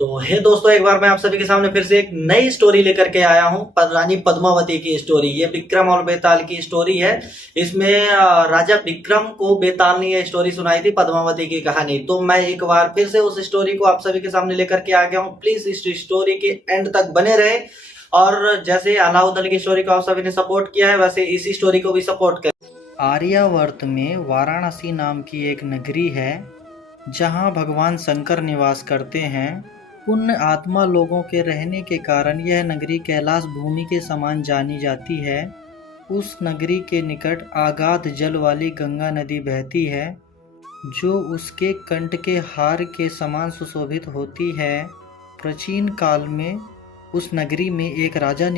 तो हे दोस्तों, एक बार मैं आप सभी के सामने फिर से एक नई स्टोरी लेकर के आया हूँ। रानी पद्मावती की स्टोरी। ये विक्रम और बेताल की स्टोरी है। इसमें राजा विक्रम को बेताल ने ये स्टोरी सुनाई थी, पद्मावती की कहानी। तो मैं एक बार फिर से उस स्टोरी को आप सभी के सामने लेकर के आ गया हूँ। प्लीज इस स्टोरी के एंड तक बने रहे। और जैसे अलाउद्दीन की स्टोरी को आप सभी ने सपोर्ट किया है, वैसे इसी स्टोरी को भी सपोर्ट करें। आर्यावर्त में वाराणसी नाम की एक नगरी है, जहाँ भगवान शंकर निवास करते हैं। पुण्य आत्मा लोगों के रहने के कारण यह नगरी कैलाश भूमि के समान जानी जाती है। उस नगरी के निकट अगाध जल वाली गंगा नदी बहती है, जो उसके कंठ के हार के समान सुशोभित होती है। प्राचीन काल में उस नगरी में एक राजा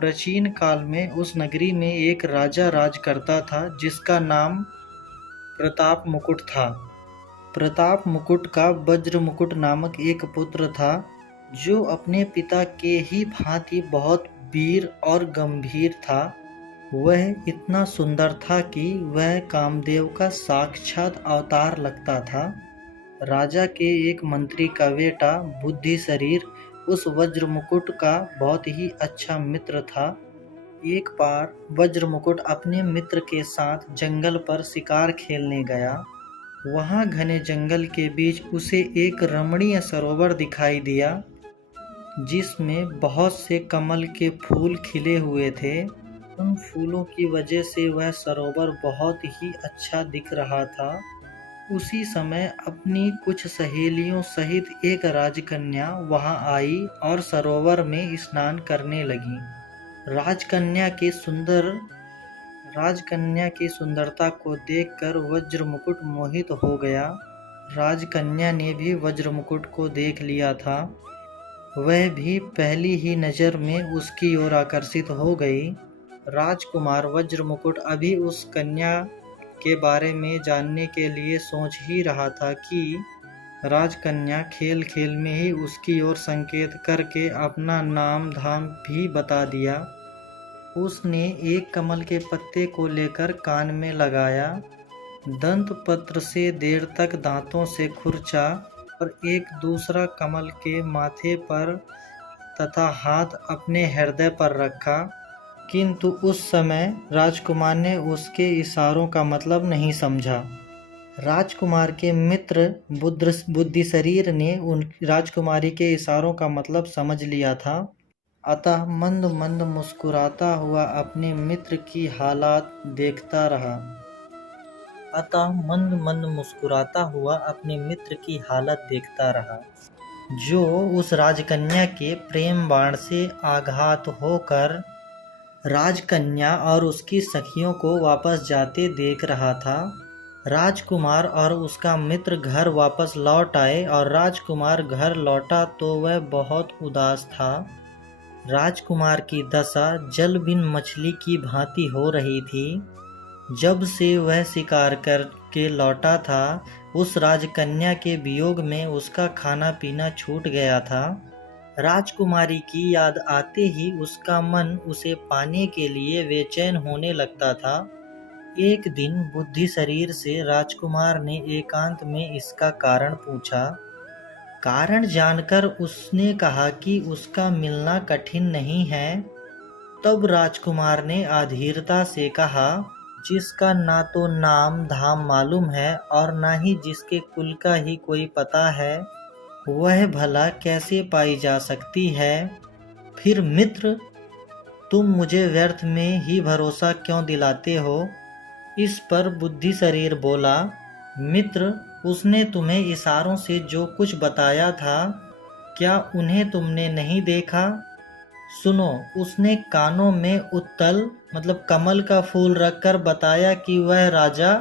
प्राचीन काल में उस नगरी में एक राजा राज करता था, जिसका नाम प्रताप मुकुट था। प्रताप मुकुट का वज्र मुकुट नामक एक पुत्र था, जो अपने पिता के ही भांति बहुत वीर और गंभीर था। वह इतना सुंदर था कि वह कामदेव का साक्षात अवतार लगता था। राजा के एक मंत्री का बेटा बुद्धि शरीर उस वज्र मुकुट का बहुत ही अच्छा मित्र था। एक बार वज्र मुकुट अपने मित्र के साथ जंगल पर शिकार खेलने गया। वहाँ घने जंगल के बीच उसे एक रमणीय सरोवर दिखाई दिया, जिसमें बहुत से कमल के फूल खिले हुए थे। उन फूलों की वजह से वह सरोवर बहुत ही अच्छा दिख रहा था। उसी समय अपनी कुछ सहेलियों सहित एक राजकन्या वहां आई और सरोवर में स्नान करने लगी। राजकन्या की सुंदरता को देखकर वज्र मुकुट मोहित हो गया। राजकन्या ने भी वज्र मुकुट को देख लिया था। वह भी पहली ही नज़र में उसकी ओर आकर्षित हो गई। राजकुमार वज्र मुकुट अभी उस कन्या के बारे में जानने के लिए सोच ही रहा था कि राजकन्या खेल खेल में ही उसकी ओर संकेत करके अपना नाम धाम भी बता दिया। उसने एक कमल के पत्ते को लेकर कान में लगाया, दंत पत्र से देर तक दांतों से खुरचा और एक दूसरा कमल के माथे पर तथा हाथ अपने हृदय पर रखा। किंतु उस समय राजकुमार ने उसके इशारों का मतलब नहीं समझा। राजकुमार के मित्र बुद्धि शरीर ने उन राजकुमारी के इशारों का मतलब समझ लिया था। अतः मंद मंद मुस्कुराता हुआ अपने मित्र की हालत देखता रहा। जो उस राजकन्या के प्रेम बाण से आघात होकर राजकन्या और उसकी सखियों को वापस जाते देख रहा था। राजकुमार और उसका मित्र घर वापस लौट आए और राजकुमार घर लौटा तो वह बहुत उदास था। राजकुमार की दशा जल बिन मछली की भांति हो रही थी। जब से वह शिकार करके लौटा था, उस राजकन्या के वियोग में उसका खाना पीना छूट गया था। राजकुमारी की याद आते ही उसका मन उसे पाने के लिए बेचैन होने लगता था। एक दिन बुद्धि शरीर से राजकुमार ने एकांत में इसका कारण पूछा। कारण जानकर उसने कहा कि उसका मिलना कठिन नहीं है। तब राजकुमार ने अधीरता से कहा, जिसका ना तो नाम धाम मालूम है और ना ही जिसके कुल का ही कोई पता है, वह भला कैसे पाई जा सकती है। फिर मित्र, तुम मुझे व्यर्थ में ही भरोसा क्यों दिलाते हो? इस पर बुद्धि शरीर बोला, मित्र, उसने तुम्हें इशारों से जो कुछ बताया था, क्या उन्हें तुमने नहीं देखा? सुनो, उसने कानों में उत्तल मतलब कमल का फूल रखकर बताया कि वह राजा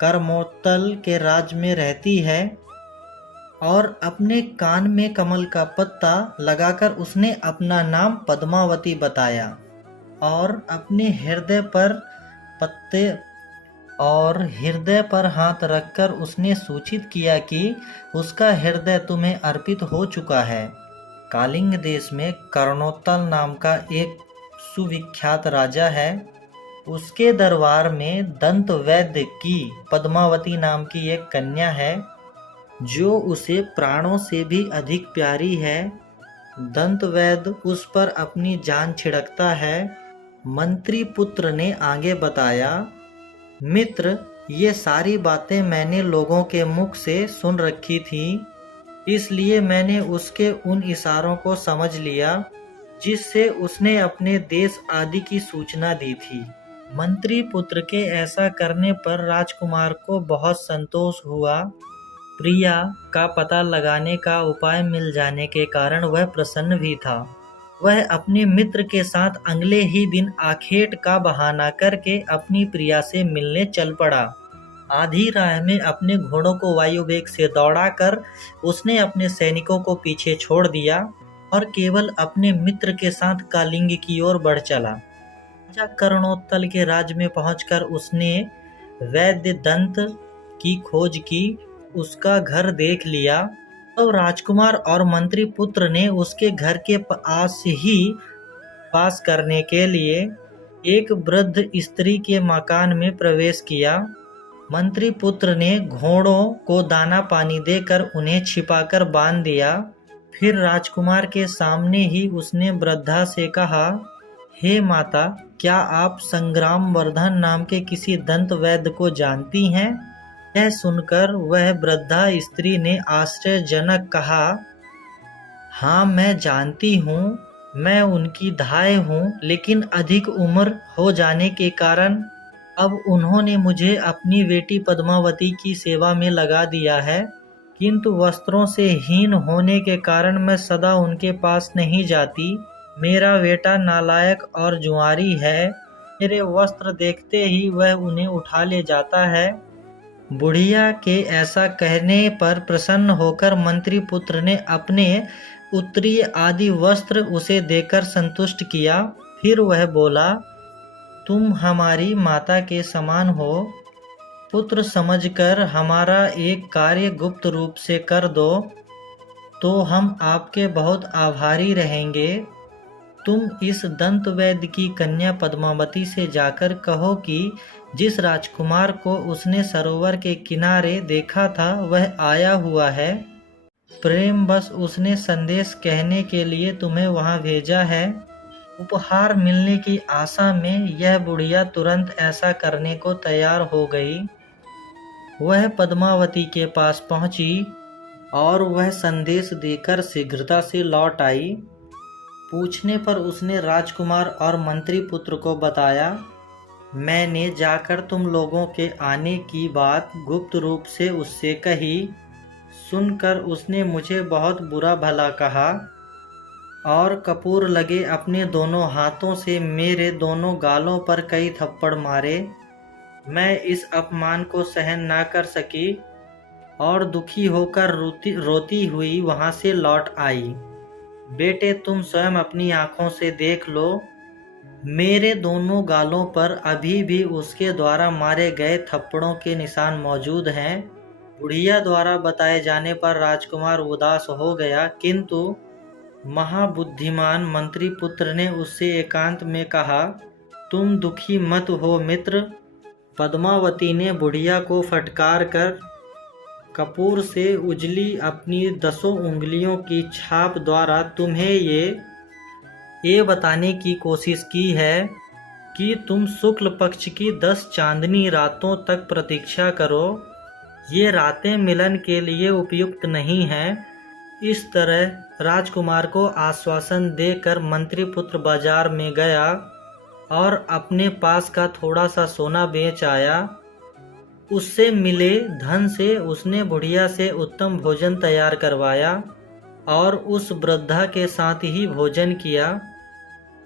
करमोत्तल के राज में रहती है, और अपने कान में कमल का पत्ता लगाकर उसने अपना नाम पद्मावती बताया और अपने हृदय पर हाथ रखकर उसने सूचित किया कि उसका हृदय तुम्हें अर्पित हो चुका है। कालिंग देश में कर्णोत्तल नाम का एक सुविख्यात राजा है। उसके दरबार में दंत वैद्य की पद्मावती नाम की एक कन्या है, जो उसे प्राणों से भी अधिक प्यारी है। दंत वैद्य उस पर अपनी जान छिड़कता है। मंत्री पुत्र ने आगे बताया, मित्र, ये सारी बातें मैंने लोगों के मुख से सुन रखी थी, इसलिए मैंने उसके उन इशारों को समझ लिया जिससे उसने अपने देश आदि की सूचना दी थी। मंत्री पुत्र के ऐसा करने पर राजकुमार को बहुत संतोष हुआ। प्रिया का पता लगाने का उपाय मिल जाने के कारण वह प्रसन्न भी था। वह अपने मित्र के साथ अगले ही दिन आखेट का बहाना करके अपनी प्रिया से मिलने चल पड़ा। आधी राह में अपने घोड़ों को वायु वेग से दौड़ाकर उसने अपने सैनिकों को पीछे छोड़ दिया और केवल अपने मित्र के साथ कालिंग की ओर बढ़ चला। राजा कर्णोत्तल के राज्य में पहुंचकर उसने वैद्य दंत की खोज की, उसका घर देख लिया। तब राजकुमार और मंत्री पुत्र ने उसके घर के पास ही वास करने के लिए एक वृद्ध स्त्री के मकान में प्रवेश किया। मंत्री पुत्र ने घोड़ों को दाना पानी देकर उन्हें छिपाकर बांध दिया। फिर राजकुमार के सामने ही उसने वृद्धा से कहा, हे माता, क्या आप संग्रामवर्धन नाम के किसी दंत वैद्य को जानती हैं? यह सुनकर वह वृद्धा स्त्री ने आश्चर्यजनक कहा, हाँ, मैं जानती हूँ। मैं उनकी धाय हूँ, लेकिन अधिक उम्र हो जाने के कारण अब उन्होंने मुझे अपनी बेटी पद्मावती की सेवा में लगा दिया है, किंतु वस्त्रों से हीन होने के कारण मैं सदा उनके पास नहीं जाती। मेरा बेटा नालायक और जुआरी है। मेरे वस्त्र देखते ही वह उन्हें उठा ले जाता है। बुढ़िया के ऐसा कहने पर प्रसन्न होकर मंत्री पुत्र ने अपने उत्तरीय आदि वस्त्र उसे देकर संतुष्ट किया। फिर वह बोला, तुम हमारी माता के समान हो। पुत्र समझकर हमारा एक कार्य गुप्त रूप से कर दो, तो हम आपके बहुत आभारी रहेंगे। तुम इस दंत वैद्य की कन्या पद्मावती से जाकर कहो कि जिस राजकुमार को उसने सरोवर के किनारे देखा था वह आया हुआ है। प्रेम बस उसने संदेश कहने के लिए तुम्हें वहां भेजा है। उपहार मिलने की आशा में यह बुढ़िया तुरंत ऐसा करने को तैयार हो गई। वह पद्मावती के पास पहुंची और वह संदेश देकर शीघ्रता से लौट आई। पूछने पर उसने राजकुमार और मंत्री पुत्र को बताया, मैंने जाकर तुम लोगों के आने की बात गुप्त रूप से उससे कही। सुनकर उसने मुझे बहुत बुरा भला कहा और कपूर लगे अपने दोनों हाथों से मेरे दोनों गालों पर कई थप्पड़ मारे। मैं इस अपमान को सहन ना कर सकी और दुखी होकर रोती हुई वहां से लौट आई। बेटे, तुम स्वयं अपनी आंखों से देख लो, मेरे दोनों गालों पर अभी भी उसके द्वारा मारे गए थप्पड़ों के निशान मौजूद हैं। बुढ़िया द्वारा बताए जाने पर राजकुमार उदास हो गया, किंतु महाबुद्धिमान मंत्री पुत्र ने उससे एकांत में कहा, तुम दुखी मत हो मित्र। पद्मावती ने बुढ़िया को फटकार कर कपूर से उजली अपनी 10 उंगलियों की छाप द्वारा तुम्हें ये बताने की कोशिश की है कि तुम शुक्ल पक्ष की 10 चांदनी रातों तक प्रतीक्षा करो। ये रातें मिलन के लिए उपयुक्त नहीं हैं। इस तरह राजकुमार को आश्वासन देकर मंत्री पुत्र बाजार में गया और अपने पास का थोड़ा सा सोना बेच आया। उससे मिले धन से उसने बुढ़िया से उत्तम भोजन तैयार करवाया और उस वृद्धा के साथ ही भोजन किया।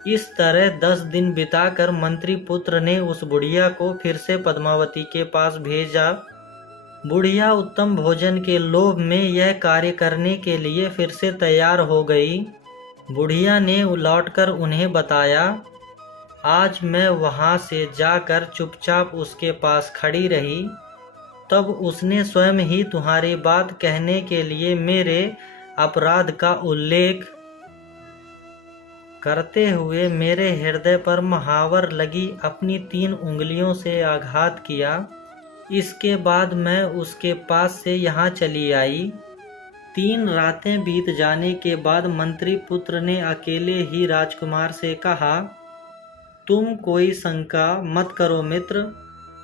इस तरह 10 दिन बिताकर मंत्री पुत्र ने उस बुढ़िया को फिर से पद्मावती के पास भेजा। बुढ़िया उत्तम भोजन के लोभ में यह कार्य करने के लिए फिर से तैयार हो गई। बुढ़िया ने लौटकर उन्हें बताया, आज मैं वहां से जाकर चुपचाप उसके पास खड़ी रही, तब उसने स्वयं ही तुम्हारी बात कहने के लिए मेरे अपराध का उल्लेख करते हुए मेरे हृदय पर महावर लगी अपनी 3 उंगलियों से आघात किया। इसके बाद मैं उसके पास से यहाँ चली आई। 3 रातें बीत जाने के बाद मंत्री पुत्र ने अकेले ही राजकुमार से कहा, तुम कोई शंका मत करो मित्र।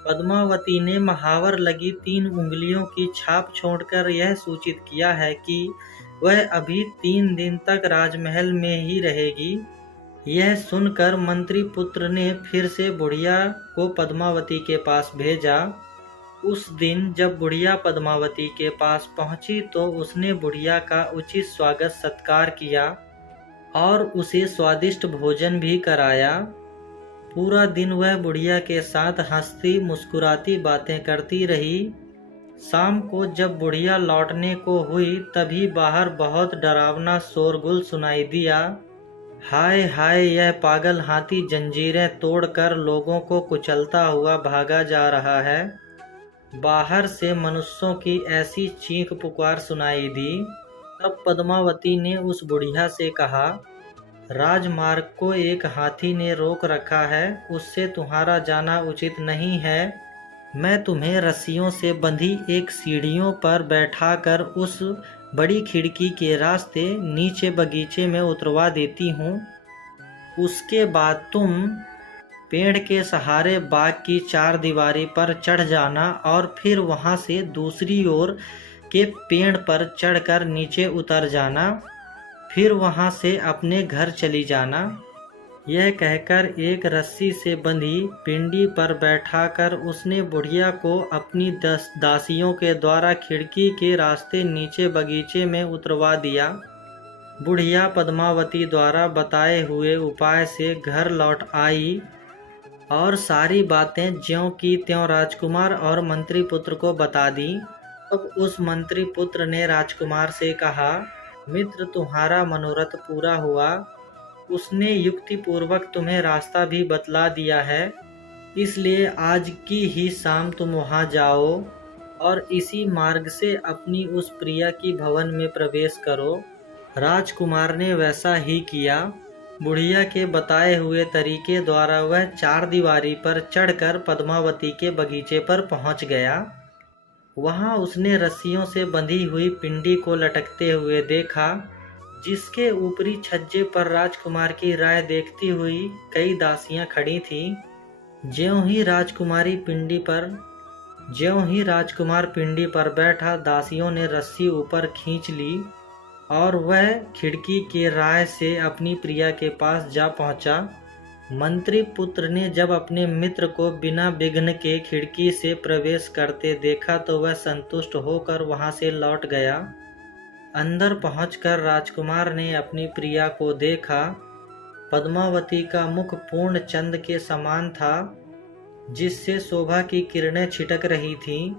पद्मावती ने महावर लगी 3 उंगलियों की छाप छोड़कर यह सूचित किया है कि वह अभी 3 दिन तक राजमहल में ही रहेगी। यह सुनकर मंत्री पुत्र ने फिर से बुढ़िया को पद्मावती के पास भेजा। उस दिन जब बुढ़िया पद्मावती के पास पहुंची तो उसने बुढ़िया का उचित स्वागत सत्कार किया और उसे स्वादिष्ट भोजन भी कराया। पूरा दिन वह बुढ़िया के साथ हंसती मुस्कुराती बातें करती रही। शाम को जब बुढ़िया लौटने को हुई तभी बाहर बहुत डरावना शोरगुल सुनाई दिया। हाय हाय, यह पागल हाथी जंजीरें तोड़कर लोगों को कुचलता हुआ भागा जा रहा है। बाहर से मनुष्यों की ऐसी चीख पुकार सुनाई दी। तब पद्मावती ने उस बुढ़िया से कहा, राजमार्ग को एक हाथी ने रोक रखा है, उससे तुम्हारा जाना उचित नहीं है। मैं तुम्हें रस्सियों से बंधी एक सीढ़ियों पर बैठाकर उस बड़ी खिड़की के रास्ते नीचे बगीचे में उतरवा देती हूँ। उसके बाद तुम पेड़ के सहारे बाग की 4 दीवारी पर चढ़ जाना और फिर वहाँ से दूसरी ओर के पेड़ पर चढ़कर नीचे उतर जाना, फिर वहाँ से अपने घर चली जाना। यह कहकर एक रस्सी से बंधी पिंडी पर बैठाकर उसने बुढ़िया को अपनी 10 दासियों के द्वारा खिड़की के रास्ते नीचे बगीचे में उतरवा दिया। बुढ़िया पद्मावती द्वारा बताए हुए उपाय से घर लौट आई और सारी बातें ज्यों की त्यों राजकुमार और मंत्री पुत्र को बता दी। अब उस मंत्री पुत्र ने राजकुमार से कहा, मित्र, तुम्हारा मनोरथ पूरा हुआ। उसने युक्ति पूर्वक तुम्हें रास्ता भी बतला दिया है, इसलिए आज की ही शाम तुम वहां जाओ और इसी मार्ग से अपनी उस प्रिया की भवन में प्रवेश करो। राजकुमार ने वैसा ही किया। बुढ़िया के बताए हुए तरीके द्वारा वह 4 दीवारी पर चढ़कर पद्मावती के बगीचे पर पहुंच गया। वहां उसने रस्सियों से बंधी हुई पिंडी को लटकते हुए देखा, जिसके ऊपरी छज्जे पर राजकुमार की राह देखती हुई कई दासियां खड़ी थीं। ज्यों ही राजकुमार पिंडी पर बैठा, दासियों ने रस्सी ऊपर खींच ली और वह खिड़की के राह से अपनी प्रिया के पास जा पहुंचा। मंत्री पुत्र ने जब अपने मित्र को बिना विघ्न के खिड़की से प्रवेश करते देखा तो वह संतुष्ट होकर वहां से लौट गया। अंदर पहुंचकर राजकुमार ने अपनी प्रिया को देखा। पद्मावती का मुख पूर्ण चंद के समान था, जिससे शोभा की किरणें छिटक रही थीं।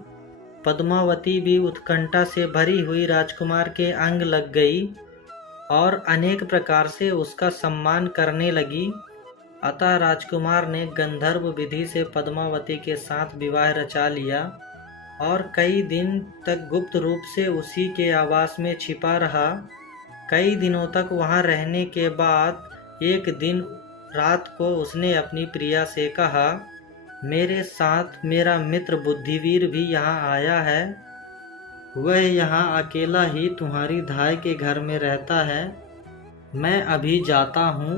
पद्मावती भी उत्कंठा से भरी हुई राजकुमार के अंग लग गई और अनेक प्रकार से उसका सम्मान करने लगी। अतः राजकुमार ने गंधर्व विधि से पद्मावती के साथ विवाह रचा लिया और कई दिन तक गुप्त रूप से उसी के आवास में छिपा रहा। कई दिनों तक वहां रहने के बाद एक दिन रात को उसने अपनी प्रिया से कहा, मेरे साथ मेरा मित्र बुद्धिवीर भी यहाँ आया है। वह यहाँ अकेला ही तुम्हारी धाय के घर में रहता है। मैं अभी जाता हूँ।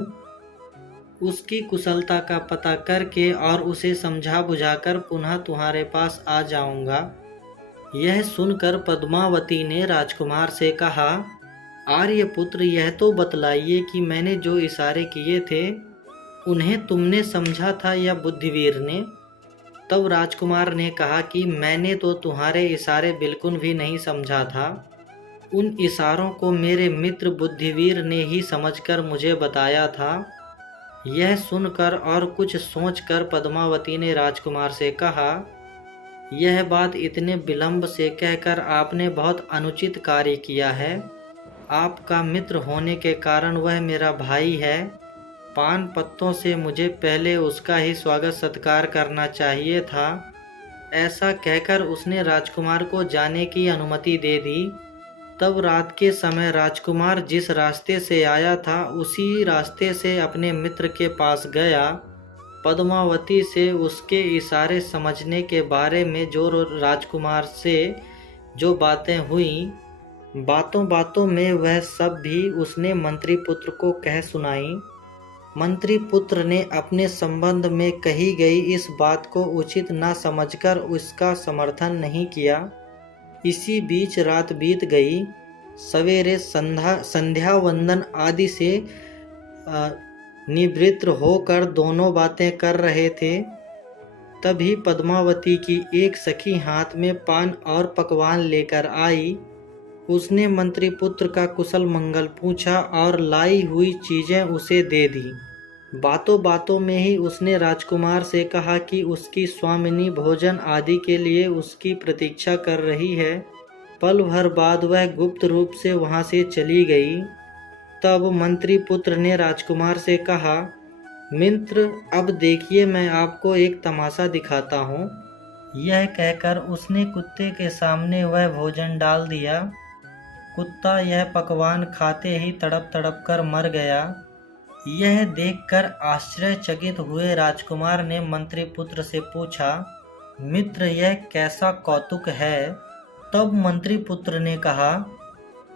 उसकी कुशलता का पता करके और उसे समझा बुझाकर पुनः तुम्हारे पास आ जाऊंगा। यह सुनकर पद्मावती ने राजकुमार से कहा, आर्यपुत्र, यह तो बतलाइए कि मैंने जो इशारे किए थे उन्हें तुमने समझा था या बुद्धिवीर ने? तब राजकुमार ने कहा कि मैंने तो तुम्हारे इशारे बिल्कुल भी नहीं समझा था। उन इशारों को मेरे मित्र बुद्धिवीर ने ही समझकर मुझे बताया था। यह सुनकर और कुछ सोचकर पद्मावती ने राजकुमार से कहा, यह बात इतने विलंब से कहकर आपने बहुत अनुचित कार्य किया है। आपका मित्र होने के कारण वह मेरा भाई है। पान पत्तों से मुझे पहले उसका ही स्वागत सत्कार करना चाहिए था। ऐसा कहकर उसने राजकुमार को जाने की अनुमति दे दी। तब रात के समय राजकुमार जिस रास्ते से आया था उसी रास्ते से अपने मित्र के पास गया। पद्मावती से उसके इशारे समझने के बारे में जो राजकुमार से जो बातें हुई, बातों बातों में वह सब भी उसने मंत्री पुत्र को कह सुनाई। मंत्री पुत्र ने अपने संबंध में कही गई इस बात को उचित न समझकर उसका समर्थन नहीं किया। इसी बीच रात बीत गई। सवेरे संध्या वंदन आदि से निवृत्त होकर दोनों बातें कर रहे थे। तभी पद्मावती की एक सखी हाथ में पान और पकवान लेकर आई। उसने मंत्री पुत्र का कुशल मंगल पूछा और लाई हुई चीजें उसे दे दी। बातों बातों में ही उसने राजकुमार से कहा कि उसकी स्वामिनी भोजन आदि के लिए उसकी प्रतीक्षा कर रही है। पल भर बाद वह गुप्त रूप से वहां से चली गई। तब मंत्री पुत्र ने राजकुमार से कहा, मित्र, अब देखिए मैं आपको एक तमाशा दिखाता हूँ। यह कहकर उसने कुत्ते के सामने वह भोजन डाल दिया। कुत्ता यह पकवान खाते ही तड़प तड़प कर मर गया। यह देखकर आश्चर्यचकित हुए राजकुमार ने मंत्री पुत्र से पूछा, मित्र, यह कैसा कौतुक है? तब मंत्री पुत्र ने कहा,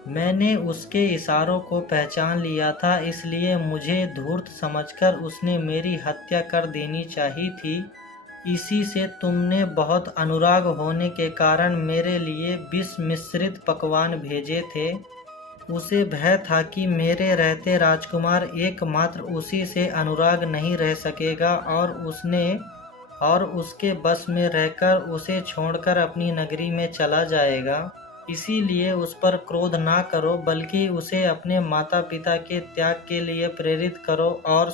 मैंने उसके इशारों को पहचान लिया था, इसलिए मुझे धूर्त समझकर उसने मेरी हत्या कर देनी चाहिए थी। इसी से तुमने बहुत अनुराग होने के कारण मेरे लिए विष मिश्रित पकवान भेजे थे। उसे भय था कि मेरे रहते राजकुमार एकमात्र उसी से अनुराग नहीं रह सकेगा और उसके बस में रहकर उसे छोड़कर अपनी नगरी में चला जाएगा। इसीलिए उस पर क्रोध ना करो, बल्कि उसे अपने माता पिता के त्याग के लिए प्रेरित करो और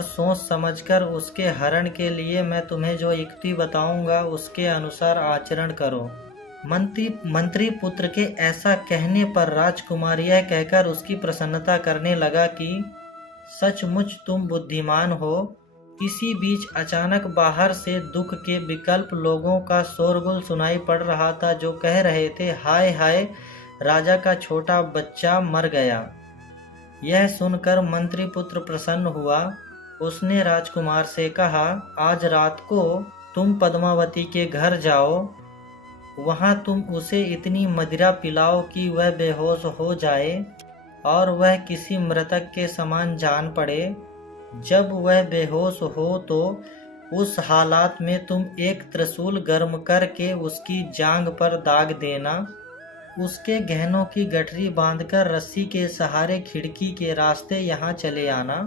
सोच समझकर उसके हरण के लिए मैं तुम्हें जो युक्ति बताऊंगा उसके अनुसार आचरण करो। मंत्री पुत्र के ऐसा कहने पर राजकुमार यह कहकर उसकी प्रसन्नता करने लगा कि सचमुच तुम बुद्धिमान हो। इसी बीच अचानक बाहर से दुख के विकल्प लोगों का शोरगुल सुनाई पड़ रहा था, जो कह रहे थे, हाय हाय, राजा का छोटा बच्चा मर गया। यह सुनकर मंत्री पुत्र प्रसन्न हुआ। उसने राजकुमार से कहा, आज रात को तुम पद्मावती के घर जाओ। वहां तुम उसे इतनी मदिरा पिलाओ कि वह बेहोश हो जाए और वह किसी मृतक के समान जान पड़े। जब वह बेहोश हो तो उस हालात में तुम एक त्रिशूल गर्म करके उसकी जांघ पर दाग देना। उसके गहनों की गठरी बांधकर रस्सी के सहारे खिड़की के रास्ते यहाँ चले आना।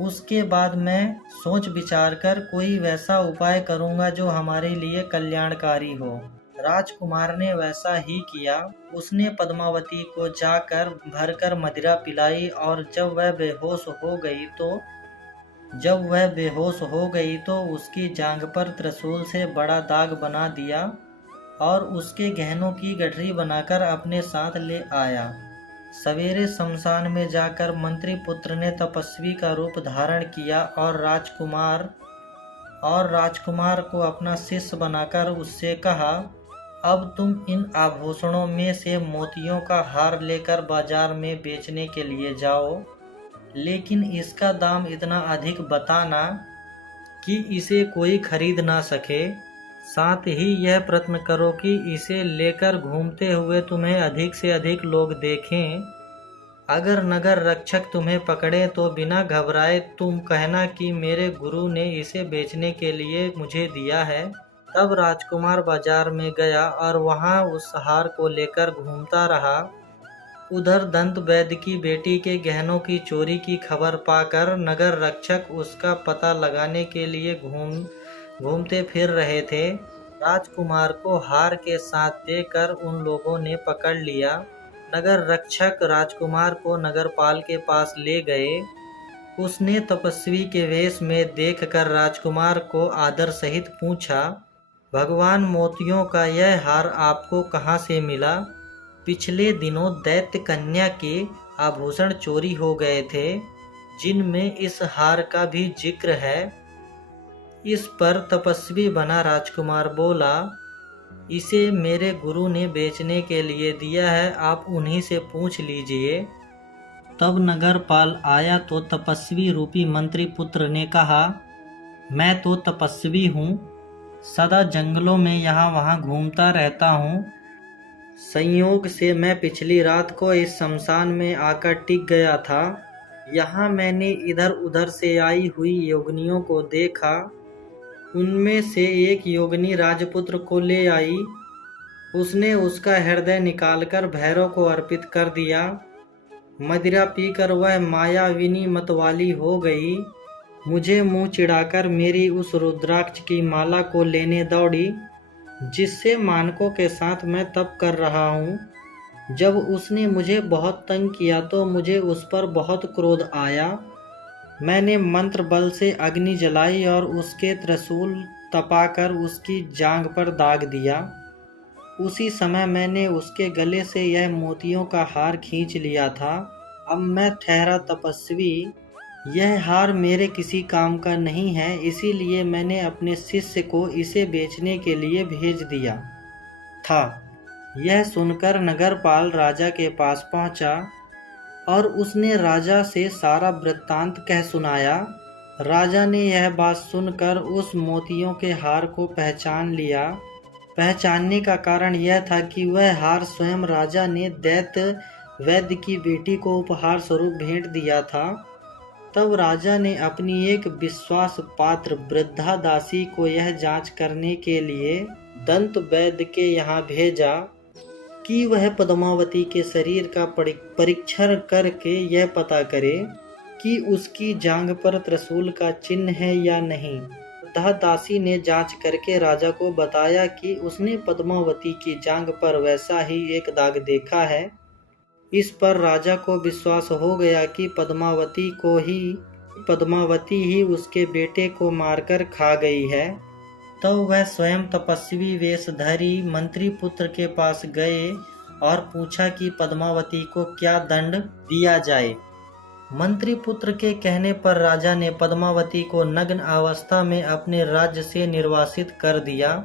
उसके बाद मैं सोच विचार कर कोई वैसा उपाय करूँगा जो हमारे लिए कल्याणकारी हो। राजकुमार ने वैसा ही किया। उसने पद्मावती को जाकर भरकर मदिरा पिलाई और जब वह बेहोश हो गई तो उसकी जांघ पर त्रिशूल से बड़ा दाग बना दिया और उसके गहनों की गठरी बनाकर अपने साथ ले आया। सवेरे शमशान में जाकर मंत्री पुत्र ने तपस्वी का रूप धारण किया और राजकुमार को अपना शिष्य बनाकर उससे कहा, अब तुम इन आभूषणों में से मोतियों का हार लेकर बाजार में बेचने के लिए जाओ, लेकिन इसका दाम इतना अधिक बताना कि इसे कोई खरीद ना सके। साथ ही यह प्रयत्न करो कि इसे लेकर घूमते हुए तुम्हें अधिक से अधिक लोग देखें। अगर नगर रक्षक तुम्हें पकड़े तो बिना घबराए तुम कहना कि मेरे गुरु ने इसे बेचने के लिए मुझे दिया है। तब राजकुमार बाजार में गया और वहां उस हार को लेकर घूमता रहा। उधर दंत वैद्य की बेटी के गहनों की चोरी की खबर पाकर नगर रक्षक उसका पता लगाने के लिए घूमते फिर रहे थे। राजकुमार को हार के साथ देकर उन लोगों ने पकड़ लिया। नगर रक्षक राजकुमार को नगरपाल के पास ले गए। उसने तपस्वी के वेश में देखकर राजकुमार को आदर सहित पूछा, भगवान, मोतियों का यह हार आपको कहाँ से मिला? पिछले दिनों दैत्य कन्या के आभूषण चोरी हो गए थे, जिनमें इस हार का भी जिक्र है। इस पर तपस्वी बना राजकुमार बोला, इसे मेरे गुरु ने बेचने के लिए दिया है, आप उन्हीं से पूछ लीजिए। तब नगरपाल आया तो तपस्वी रूपी मंत्री पुत्र ने कहा, मैं तो तपस्वी हूँ, सदा जंगलों में यहाँ वहाँ घूमता रहता हूँ। संयोग से मैं पिछली रात को इस शमशान में आकर टिक गया था। यहाँ मैंने इधर उधर से आई हुई योगिनियों को देखा। उनमें से एक योगिनी राजपुत्र को ले आई। उसने उसका हृदय निकालकर भैरव को अर्पित कर दिया। मदिरा पीकर वह मायाविनी मतवाली हो गई। मुझे मुंह चिढ़ाकर मेरी उस रुद्राक्ष की माला को लेने दौड़ी, जिससे मानकों के साथ मैं तप कर रहा हूँ। जब उसने मुझे बहुत तंग किया तो मुझे उस पर बहुत क्रोध आया। मैंने मंत्र बल से अग्नि जलाई और उसके त्रिशूल तपाकर उसकी जांघ पर दाग दिया। उसी समय मैंने उसके गले से यह मोतियों का हार खींच लिया था। अब मैं ठहरा तपस्वी, यह हार मेरे किसी काम का नहीं है, इसीलिए मैंने अपने शिष्य को इसे बेचने के लिए भेज दिया था। यह सुनकर नगरपाल राजा के पास पहुंचा और उसने राजा से सारा वृत्तांत कह सुनाया। राजा ने यह बात सुनकर उस मोतियों के हार को पहचान लिया। पहचानने का कारण यह था कि वह हार स्वयं राजा ने दैत्य वैद्य की बेटी को उपहार स्वरूप भेंट दिया था। तब राजा ने अपनी एक विश्वास पात्र वृद्धा दासी को यह जांच करने के लिए दंत वैद्य के यहाँ भेजा कि वह पद्मावती के शरीर का परीक्षण करके यह पता करे कि उसकी जांघ पर त्रिशूल का चिन्ह है या नहीं। वृद्धा दासी ने जांच करके राजा को बताया कि उसने पद्मावती की जांघ पर वैसा ही एक दाग देखा है। इस पर राजा को विश्वास हो गया कि पद्मावती ही उसके बेटे को मारकर खा गई है। तो वह स्वयं तपस्वी वेशधारी मंत्री पुत्र के पास गए और पूछा कि पद्मावती को क्या दंड दिया जाए। मंत्री पुत्र के कहने पर राजा ने पद्मावती को नग्न अवस्था में अपने राज्य से निर्वासित कर दिया।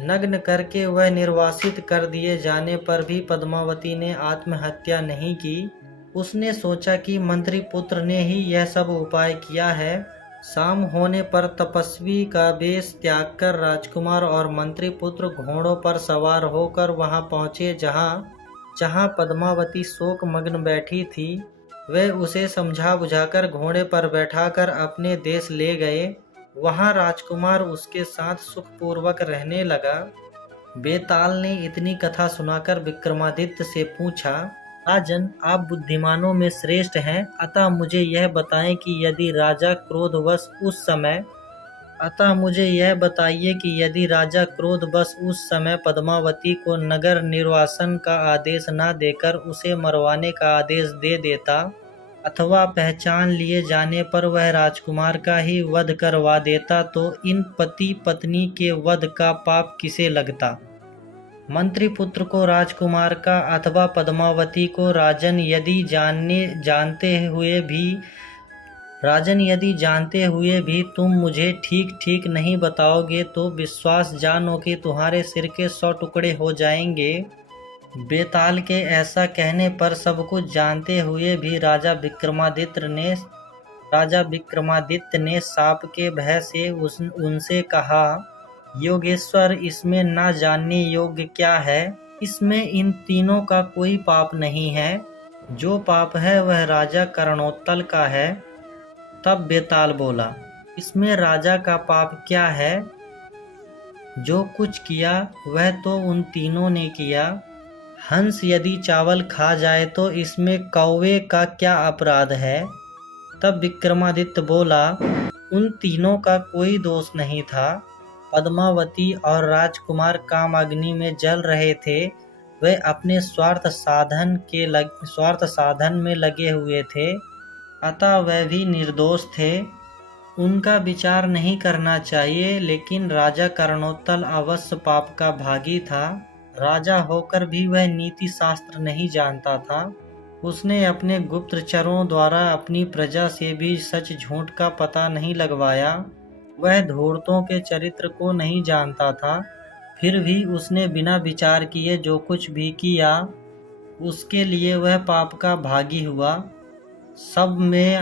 नग्न करके वह निर्वासित कर दिए जाने पर भी पद्मावती ने आत्महत्या नहीं की। उसने सोचा कि मंत्री पुत्र ने ही यह सब उपाय किया है। शाम होने पर तपस्वी का वेश त्याग कर राजकुमार और मंत्री पुत्र घोड़ों पर सवार होकर वहां पहुंचे जहां पद्मावती शोक मग्न बैठी थी। वे उसे समझा बुझाकर घोड़े पर बैठाकर अपने देश ले गए। वहां राजकुमार उसके साथ सुखपूर्वक रहने लगा। बेताल ने इतनी कथा सुनाकर विक्रमादित्य से पूछा, राजन, आप बुद्धिमानों में श्रेष्ठ हैं, अतः मुझे यह बताएं कि यदि राजा क्रोधवश उस समय पद्मावती को नगर निर्वासन का आदेश न देकर उसे मरवाने का आदेश दे देता, अथवा पहचान लिए जाने पर वह राजकुमार का ही वध करवा देता, तो इन पति पत्नी के वध का पाप किसे लगता? मंत्री पुत्र को राजकुमार का अथवा पद्मावती को राजन यदि जानते हुए भी तुम मुझे ठीक ठीक नहीं बताओगे तो विश्वास जानो कि तुम्हारे सिर के 100 टुकड़े हो जाएंगे। बेताल के ऐसा कहने पर सब कुछ जानते हुए भी राजा विक्रमादित्य ने शाप के भय से उनसे कहा, योगेश्वर, इसमें न जानने योग्य क्या है? इसमें इन तीनों का कोई पाप नहीं है। जो पाप है वह राजा कर्णोत्तल का है। तब बेताल बोला, इसमें राजा का पाप क्या है? जो कुछ किया वह तो उन तीनों ने किया। हंस यदि चावल खा जाए तो इसमें कौवे का क्या अपराध है? तब विक्रमादित्य बोला, उन तीनों का कोई दोष नहीं था। पद्मावती और राजकुमार कामाग्नि में जल रहे थे। वे अपने स्वार्थ साधन में लगे हुए थे, अतः वे भी निर्दोष थे। उनका विचार नहीं करना चाहिए, लेकिन राजा कर्णोत्तल अवश्य पाप का भागी था। राजा होकर भी वह नीति शास्त्र नहीं जानता था। उसने अपने गुप्तचरों द्वारा अपनी प्रजा से भी सच झूठ का पता नहीं लगवाया। वह धूर्तों के चरित्र को नहीं जानता था, फिर भी उसने बिना विचार किए जो कुछ भी किया। उसके लिए वह पाप का भागी हुआ। सबके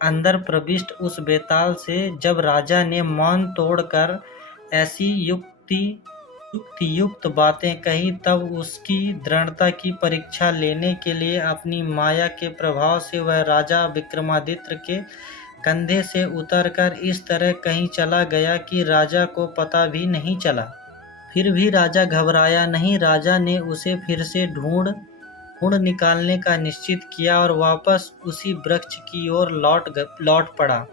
अंदर प्रविष्ट उस बेताल से जब राजा ने मौन तोड़कर ऐसी युक्तियुक्त बातें कही, तब उसकी दृढ़ता की परीक्षा लेने के लिए अपनी माया के प्रभाव से वह राजा विक्रमादित्य के कंधे से उतरकर इस तरह कहीं चला गया कि राजा को पता भी नहीं चला। फिर भी राजा घबराया नहीं। राजा ने उसे फिर से ढूंढ निकालने का निश्चय किया और वापस उसी वृक्ष की ओर लौट पड़ा।